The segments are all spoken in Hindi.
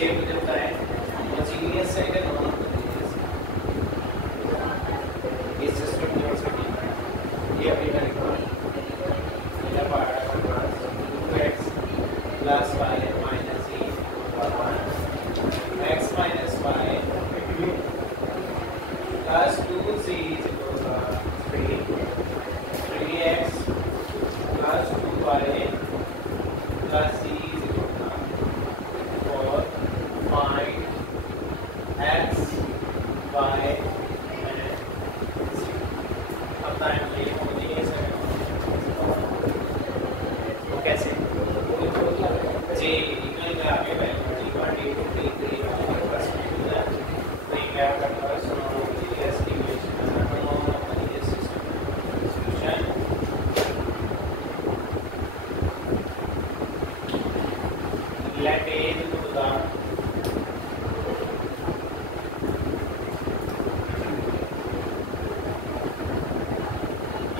ये मुझे बताएं होमोजीनियस है या नॉन होमोजीनियस है इस सिस्टम की वजह से ये अभी मैंने कहा मेरा पार्ट है 2x plus y minus e x minus y plus 2z is equal to 3x plus 2y plus c is equal to 4 find x y and z. अब टाइम ये होमोजीनियस है वो कैसे जी इक्वल में आगे वैल्यू d1 d2 d3 और प्लस मिलता है तो ये क्या करता है homogeneous equation homogeneous system solution let a equal to the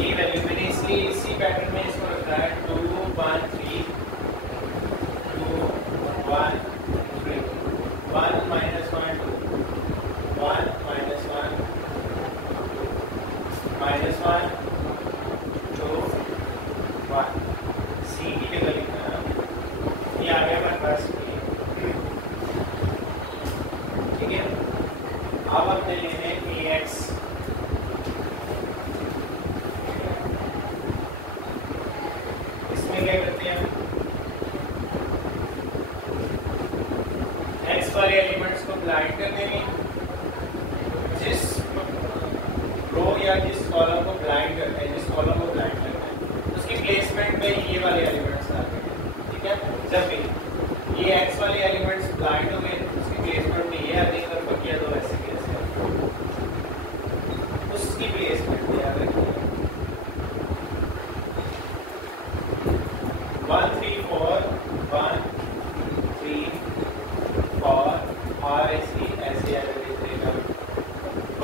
ये वैल्यू मैंने इसलिए इसी पैटर्न में इसको रखा है 2 1 3 2 1 3 1 minus 1 2 1 minus 1 minus 1 2 1 c की जगह लिखना है ये आ गया हमारे पास ठीक है अब हमने लेने ax इसमें क्या करते हैं x वाले एलिमेंट्स को ब्लाइंड कर देंगे जिस रो या जिस कॉलम को ब्लाइंड करते हैं जिस कॉलम को ब्लाइंड करते हैं उसकी प्लेसमेंट में ये वाले एलिमेंट्स आते हैं ठीक है जब भी ये x वाले एलिमेंट्स ब्लाइंड हो गए उसकी प्लेसमेंट में ये आ गई और बकिया दो ऐसे कैसे उसकी प्लेसमेंट में याद रखिए 1 3 4 1 3 4 और ऐसे याद रखिएगा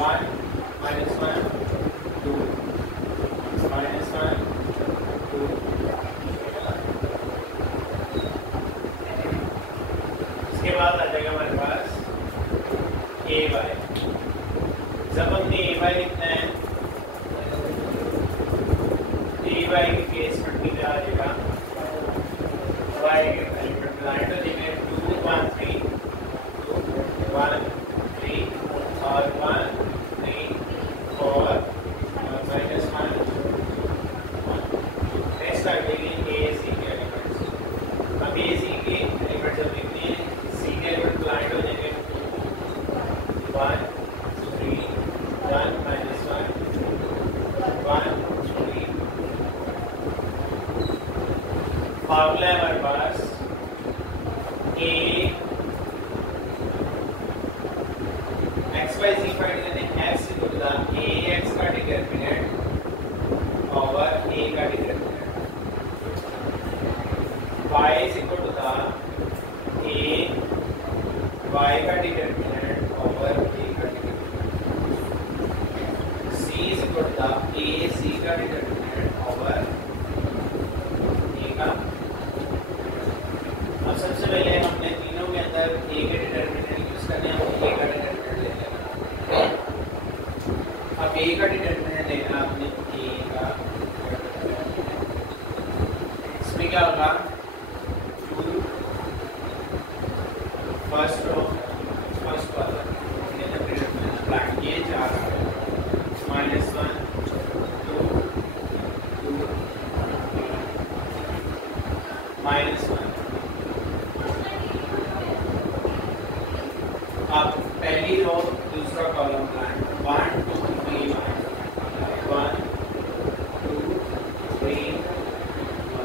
1 minus 1 2 minus 1 2 इसके बाद आ जाएगा हमारे पास a y जब हमने a y लिखना है a y के केस में क्या आ जाएगा y एलिमेंट ब्लाइंड हो जाएंगे 2 1 3 2 1 3 और 1 3 4 और minus 1 नेक्स्ट आ जाएगी a c के एलिमेंट्स अब a c के एलिमेंट जब लिखने हैं c के एलिमेंट ब्लाइंड हो जाएंगे 1 3 1 minus 1 1 3 फार्मूला है हमारे पास a x y z find करने x equal to a x का डिटरमिनेंट ओवर a का determinant y is equal to a y का डिटरमिनेंट ओवर a का determinant c is equal to a c का डिटरमिनेंट ओवर a का अब सबसे पहले हमने तीनों के अंदर a के डिटरमिनेंट यूज करने हैं हम a का डिटरमिनेंट ले लेना अब a का डिटरमिनेंट लेना आपने a का इसमें क्या होगा first row first column blank ये 4 minus 1 2 2 minus 1 अब पहली रो दूसरा कॉलम ब्लैंक 1 2 3 1 2 3 1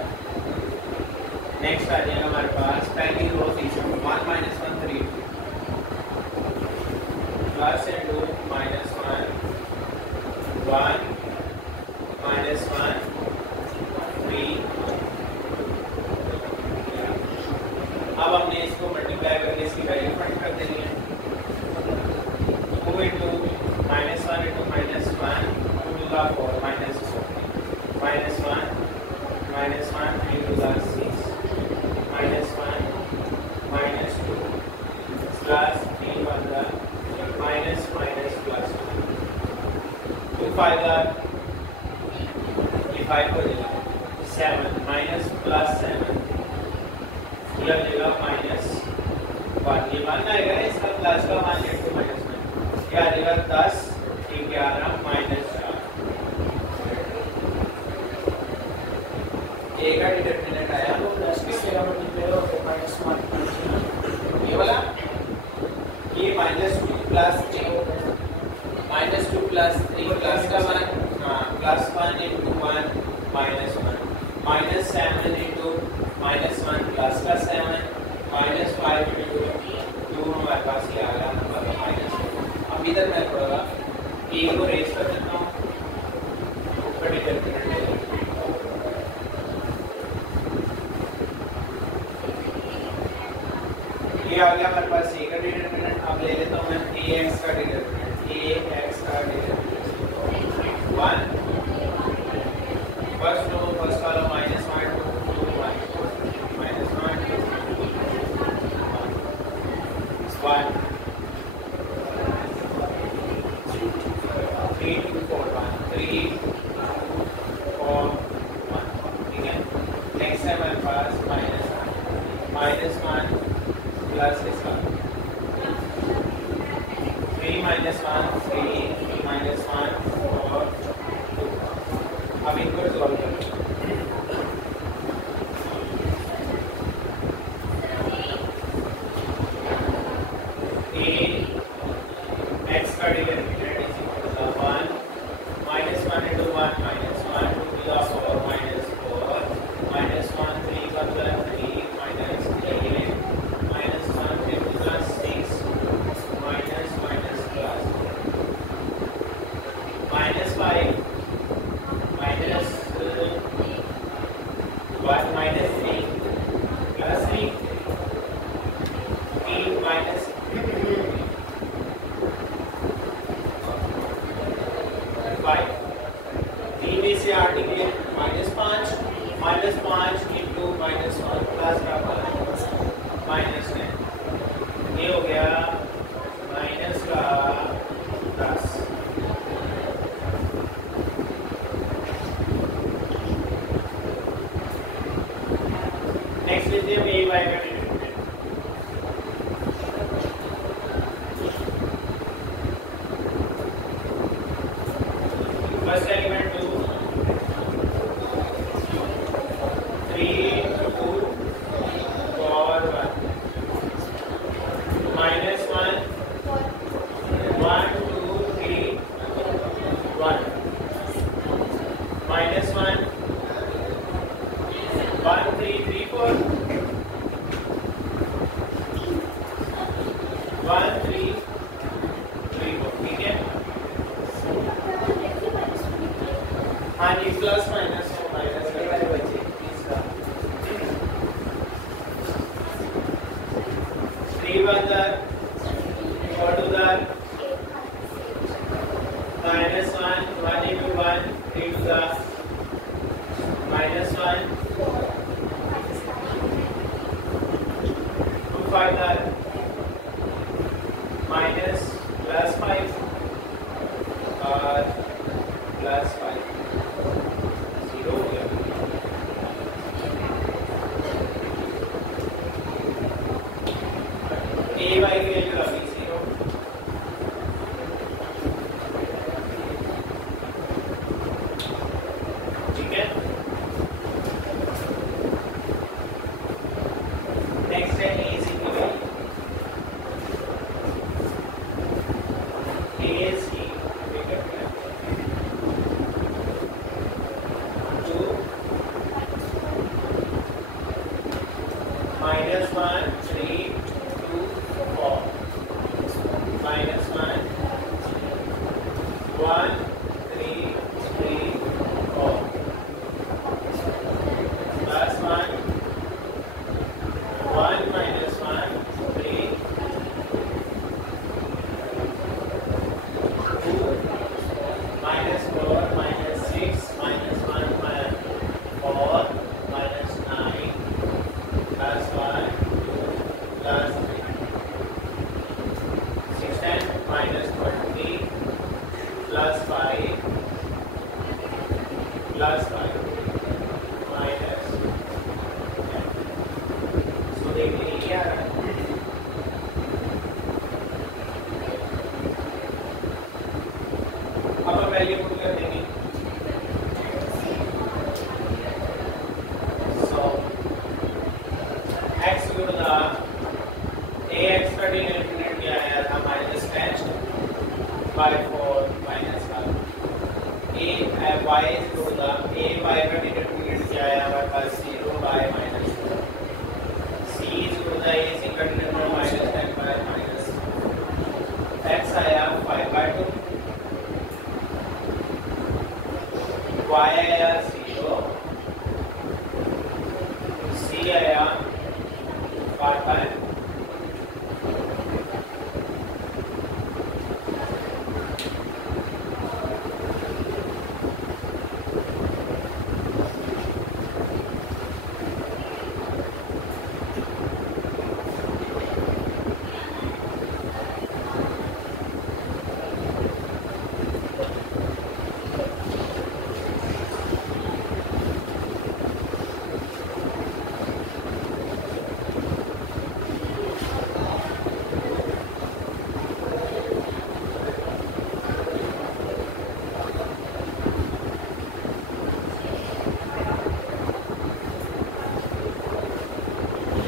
नेक्स्ट आ जाएगा हमारे पास पहली रो तीसरा 1 minus 1 3 प्लस 2 minus 1 1 minus 1 3 अब हमने इसको मल्टीप्लाई करके इसकी वैल्यू फाइंड कर देनी है 2 into minus 1 into minus 1 2 to the 4 minus 2 minus 1 3 to the 6 minus 1 minus 2 plus 3 1 minus minus plus 2 5 ये 5 हो जाएगा 7 माइनस प्लस 7 ये हो जाएगा माइनस 1 ये मान आएगा इसका प्लस का मान लेके माइनस में क्या आ जाएगा 10 11 माइनस 4 ए का डिटरमिनेंट आया वो 10 की जगह पर निकलेगा और माइनस 1 ये वाला ये minus 2 plus 3 minus 2 plus 3 plus का मान plus 1 into 1 minus 1 minus 7 into minus 1 plus का 7 माइनस 5 into 2 हमारे पास ये आ रहा नंबर माइनस अभी तक मैं थोड़ा ए को रेज कर देता हूँ ऊपर डिटरमिनेंट ये आ गया हमारे पास ए का डिटरमिनेंट अब ले लेता हूँ मैं ए एक्स का डिटरमिनेंट ए एक्स का डिटरमिनेंट 1 फर्स्ट वाला माइनस 1 2 1 माइनस 1 1 3 2 4 1 3 4 1 ठीक है नेक्स्ट है हमारे पास माइनस 1 प्लस इसका 3 माइनस 1 3 माइनस 1 और 2 अब इनको सॉल्व करें a x का determinant is equal to 1 minus 1 into 1 minus 1 to the power minus 4 minus 1 3 का plus 3 minus 3 minus 1 3 plus 6 minus minus plus minus 5 minus 1 minus 3 plus 3 3 minus 5 3 में से 8 निकले माइनस 5 इंटू माइनस 1 प्लस का माइनस 10 ये हो गया माइनस का 10 नेक्स्ट लेते हैं ए वाई का determinant first element 2 3 2 4 1 minus 1 1 2 3 1 minus 1 1 3 3 4 1 3 3 4 ठीक है हाँ जी प्लस माइनस माइनस वाले बच्चे इसका 3 1 4 2 minus 1 1 into 1 3 2 minus 1 2 5 minus plus 5 और प्लस 5 0 हो गया ए वाई की वैल्यू आ गई 0 ठीक है नेक्स्ट है ए सी की वैल्यू ए सी minus 1 3 2 4 minus 1 1 3 3 4 plus 1 1 minus 1 3 value put कर देंगे। सो x गुणा ax का डिनोमिनेटर क्या आया था -10 by 4 minus 1 a y गुणा a y का डिनोमिनेटर क्या आया हमारे पास 0 by -4 c गुणा a c का डिनोमिनेटर -10 by x आया 5 by 2 y आया 0 c आया 5 by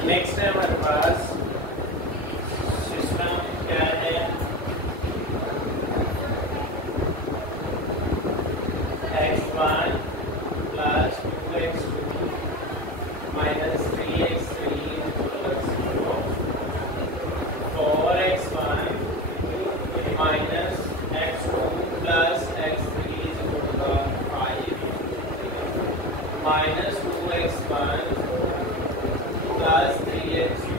नेक्स्ट है हमारे पास सिस्टम क्या है x1 plus 2x2 minus 3x3 plus 0 4x1 minus x2 plus x3 is equal to 5 minus 2x1 plus 3x2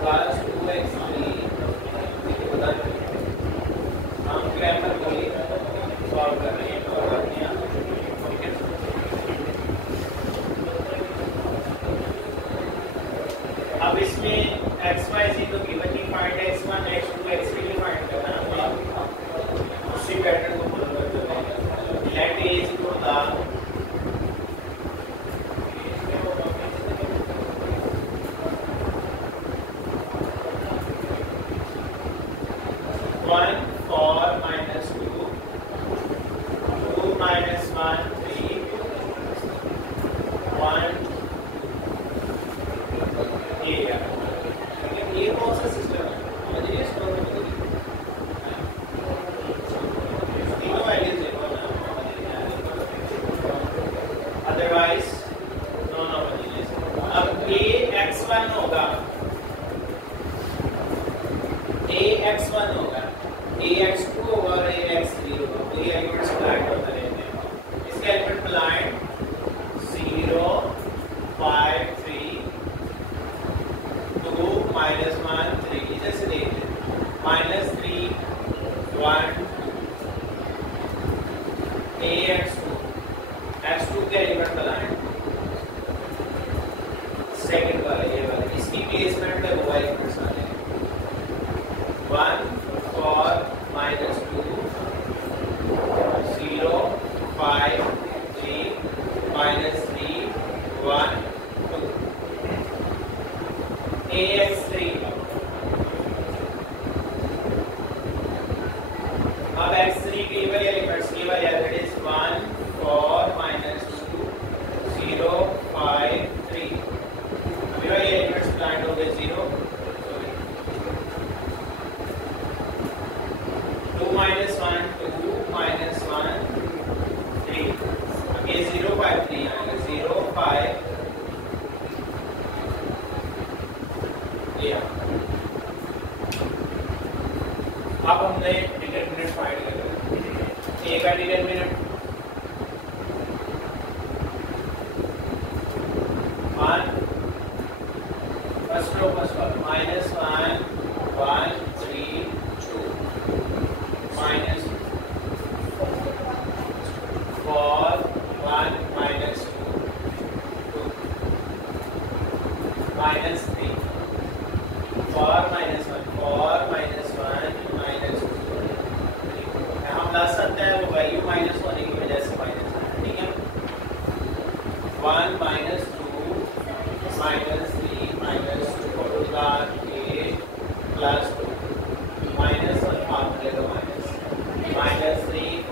plus 2x3 हम ग्रामर को ही सॉल्व कर रहे हैं और अपने अब इसमें xy तो गिवन ही फाइंड x1 x2 x3 भी फाइंड करना है उसी पैटर्न को फॉलो करते हैं late a is equal to 1 4 minus 2 2 minus 1 3 1 ये कौन सा सिस्टम है मुझे ये स्टोर में तीनों वैल्यूज देखो ना अदरवाइज नो नो अब a x1 होगा a x1 होगा ax2 और ax3 होगा तो ये एलिमेंट्स ब्लैंक होते रहते हैं इसके एलिमेंट ब्लैंक 0 5 3 2 -1 3 इधर से देखते हैं -3 1 ax2 x2 के एलिमेंट ब्लैंक सेकंड वाला ये वाला इसकी प्लेसमेंट में वो एलिमेंट्स वाले 1 4 minus 2 0 5 3 minus 3 1 2 ax3 अब x3 के केवल एलिमेंट्स केवल याद इट इज 1 4 minus 2 0 5 3 केवल एलिमेंट्स प्लांट हो गए 0 2 minus 1 2 minus 1 3 अब ये 0 5 3 आएगा 0 5 ये अब हमने डिटरमिनेंट फाइंड करना है a का determinant 1 first row first column -1 1 3 2 minus 4 1 minus 2 2 minus 3 4 minus 1 4 minus 1 minus 2 हम ला सकते हैं वो वैल्यू माइनस होने की वजह से माइनस है ठीक है 1 minus 2 minus 3 minus 2 को उड़ा के प्लस 2 minus 1 फार्मूले का माइनस -3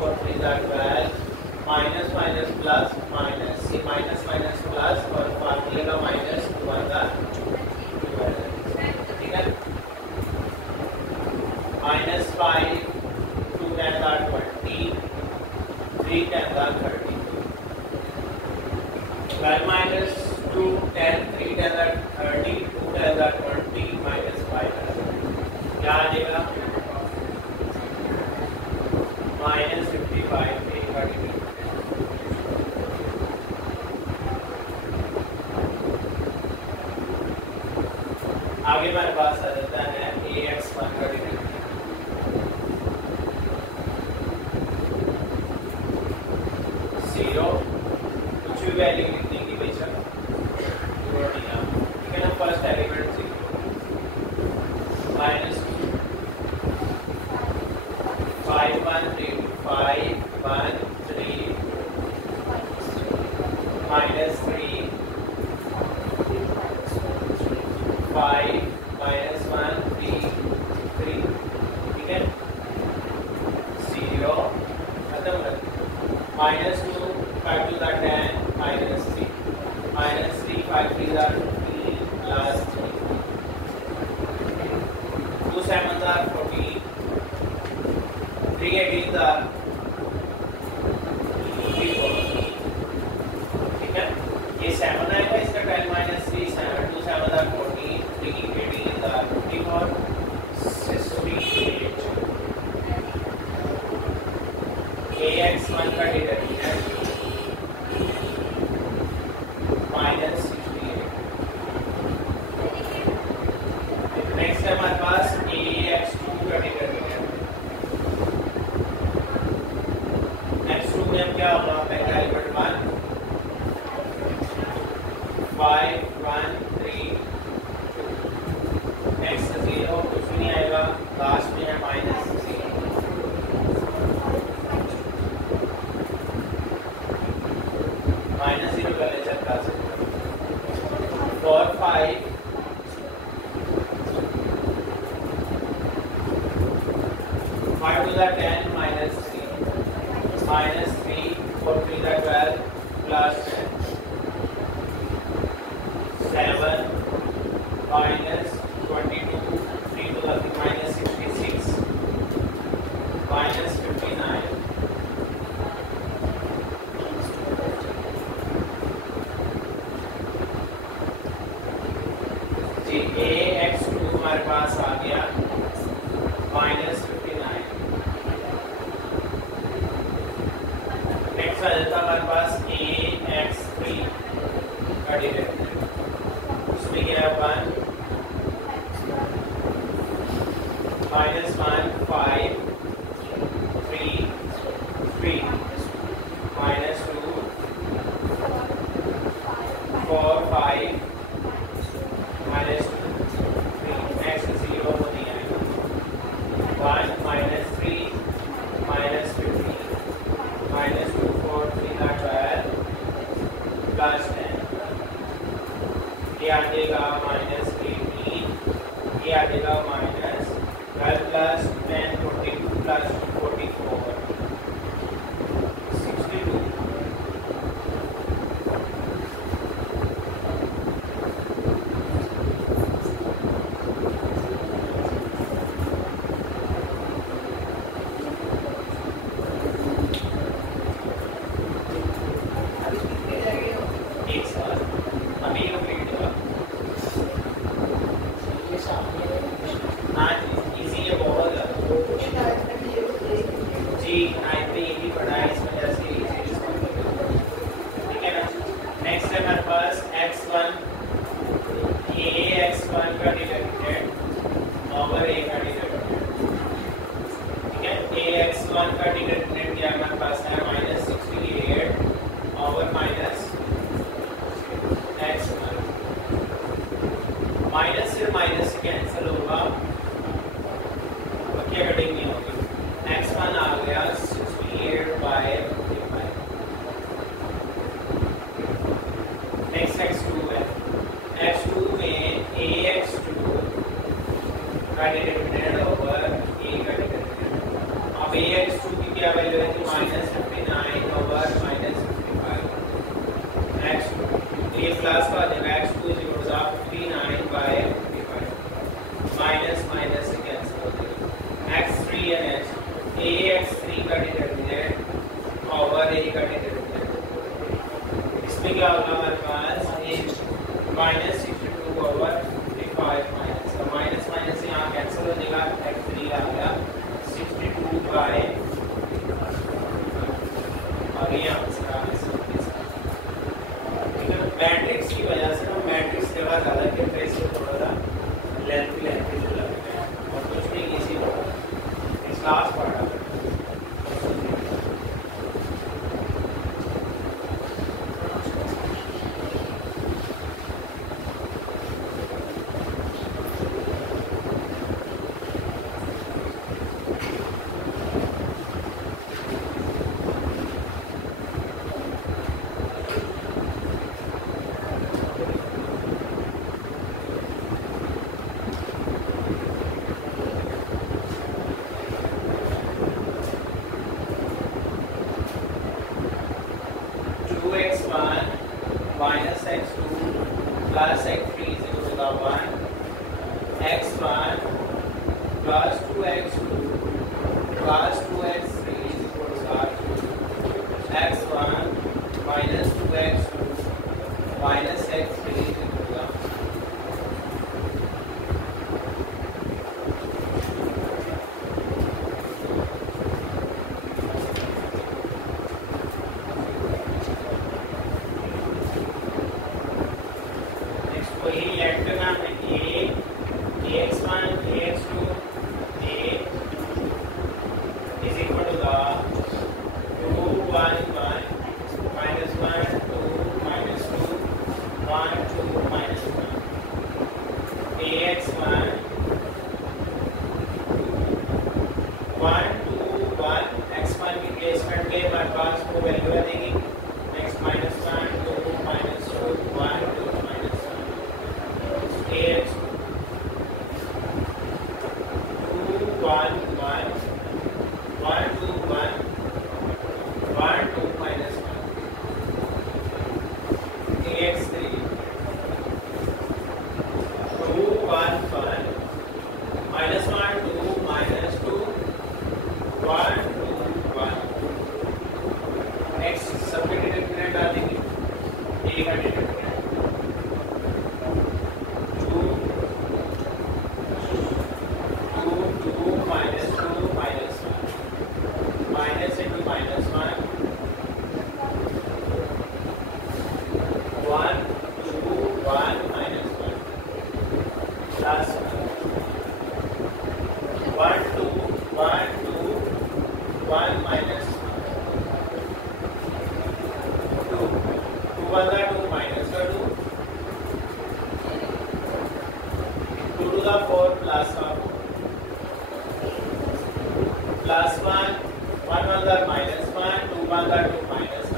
पास आ जाता है ax1 का डिटरमिनेंट 0, कुछ भी वैल्यू लिखने की बेशक जरूरत नहीं है, ठीक है ना। First element 0 minus 5 1 3 5 1 3 minus 3 5 minus 1 3 3, ठीक है। 0 खत्म कर, माइनस 2 5 2 10 माइनस 3 माइनस 3 5 3 15 प्लस 3 2 7 14 3 18 54, ठीक है। ये 7 आएगा, इसका 10 माइनस 3 7 2 7 14 3 18 54 68 ax1 का डिटरमिनेंट माइनस 68। नेक्स्ट है हमारे पास ax2 का डिटरमिनेंट। x2 में क्या होगा, पहला एलिमेंट 1 5 1 3 2, नेक्स्ट 0 कुछ भी नहीं आएगा, लास्ट में है माइनस 3 माइनस 0 पहले चलता है 4 5 5 2 10 minus 3 minus 3 4 3 12 plus 7 minus 22 3 2 minus 66 minus 59 जी। ax2 हमारे पास आ गया माइनस 59। नेक्स्ट आ जाता हमारे पास ax3 का डिटरमिनेंट, उसमें क्या है 1 माइनस 1 5 3 3 माइनस 2 4 5 माइनस 3, नेक्स्ट 0 नहीं आएगा 1 माइनस 3 माइनस 15 माइनस 2 4 3 12 प्लस 10, ये आ जाएगा माइनस 18, ये आ जाएगा माइनस 12 प्लस 10 42 प्लस 44 62। एक साल अभी कंप्लीट हुआ। हाँ इजी है बहुत ज़्यादा जी, नाइन्थ में यही पढ़ा है, इस वजह से इजी, ठीक है ना। नेक्स्ट है हमारे पास x1 ax1 का डिटरमिनेंट ओवर a का डिटरमिनेंट, ठीक है। ax1 का डिटरमिनेंट क्या हमारे पास है minus 68 over minus x1, minus से माइनस कैंसिल होगा, क्या कटिंग नहीं होगी, x1 आ गया 68 बाय 55। नेक्स्ट x2 है, x2 में ax2 का डिटरमिनेंट ओवर a का डिटरमिनेंट। अब ax2 की क्या वैल्यू है, माइनस 59 ओवर माइनस 55। x2 ये क्लास का आ जाएगा x2 is equal to 59 by 55, minus minus से कैंसिल हो जाएगा। x3 है नेक्स्ट, ax3 का डिटरमिनेंट ओवर a का डिटरमिनेंट, इसमें क्या होगा हमारे पास माइनस 62 ओवर 55 माइनस, तो माइनस माइनस यहाँ कैंसिल हो जाएगा, x3 आ गया 62 बाय आगे यहाँ मैट्रिक्स की वजह से x1 plus 2x2 plus 2x3 is equal to x1 minus 2x2 minus x3 is equal to वही वेक्टर नाम है a ax1 ax2 a is equal to the 2 1 1 minus 1 2 minus 2 1 2 minus 1 ax1 1 2 1 x1 की प्लेसमेंट पे हमारे पास वो वैल्यू आ जाएगी x minus 1 2 minus 2 1 2 minus 1 ax 2 1 1 1 2 1 1 2 minus 1 ax3 2 1 1 minus 1 2 minus 2 1 2 1 x सबके डिटरमिनेंट डाल देंगे a का determinant 2 minus 2 minus 1 minus into minus 1 1 2 1 minus 1 plus 1 2 1 2 1 minus 2 2 1 2 minus 2 2 to the 4 plus 1 1 1 the minus 1 2 1 the 2 minus 2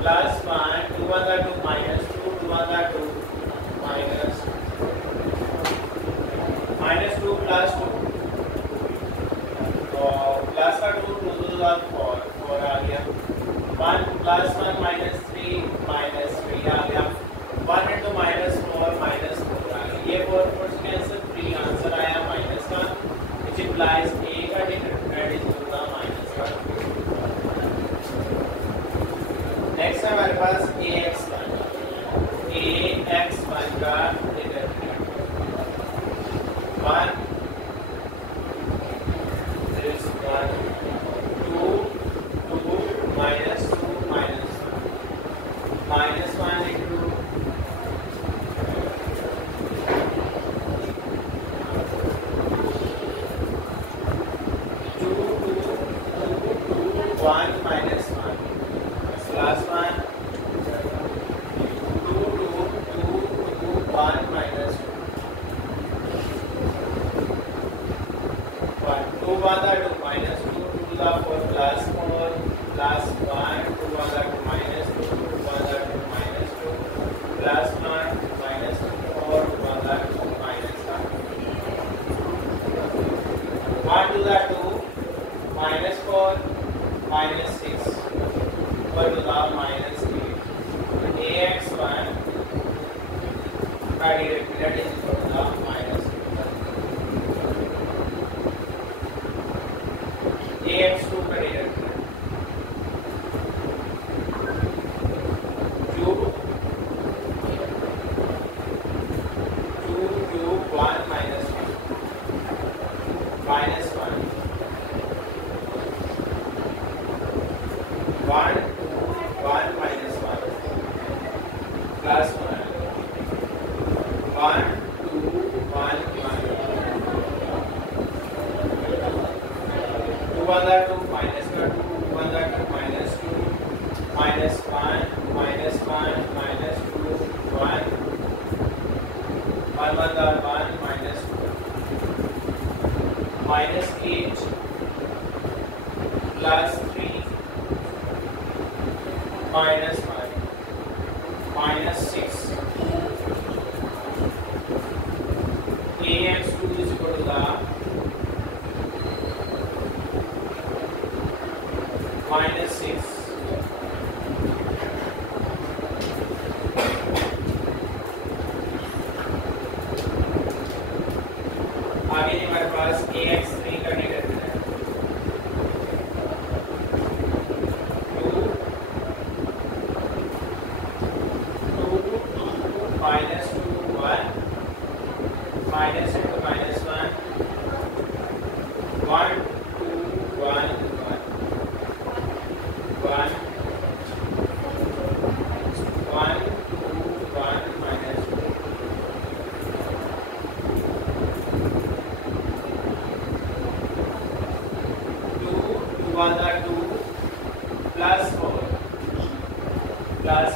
plus 1 2 1 the 2 minus 2 2 1 the 2 minus 2 plus 2 और plus का 2 2 to the 4 4 आ गया 1 plus 1 minus 3 minus 3 आ गया 1 into minus 4 minus 4 आ गया ये 4 4 से कैंसिल 3 आंसर आया माइनस का which implies a का determinant is equal to minus का नेक्स्ट है हमारे पास ax1 का determinant 1 is 1 2 2 minus 2 minus 1 minus 1 into 2 1 minus 1 plus 1 2 1 minus 1 2 1 2 minus 2 2 to the 4 plus 4 plus 1 2 1 2 minus 2 2 1 2 minus 2 plus 1 minus 4 1 2 minus 1 to the 2 minus 4 minus 6 equal to the minus 8 ax1 का determinant is equal to the minus ax2 का determinant 2 1 minus 1 minus 1 1 1 minus 1 plus 1 1 2 1 1 2 1 2 minus 2 1 2 minus 2 minus 1 minus 1 minus 2 1 1 1 1 minus 2 minus 8 plus 3 minus 1 minus 6 ax2 is equal to the minus 6 2 आगे हमारे पास ax3 का डिटरमिनेंट है 2 minus 2 1 minus into minus 1 1 2 1 1 1 1 2 1 minus 2 2 2 1 2 plus 4 plus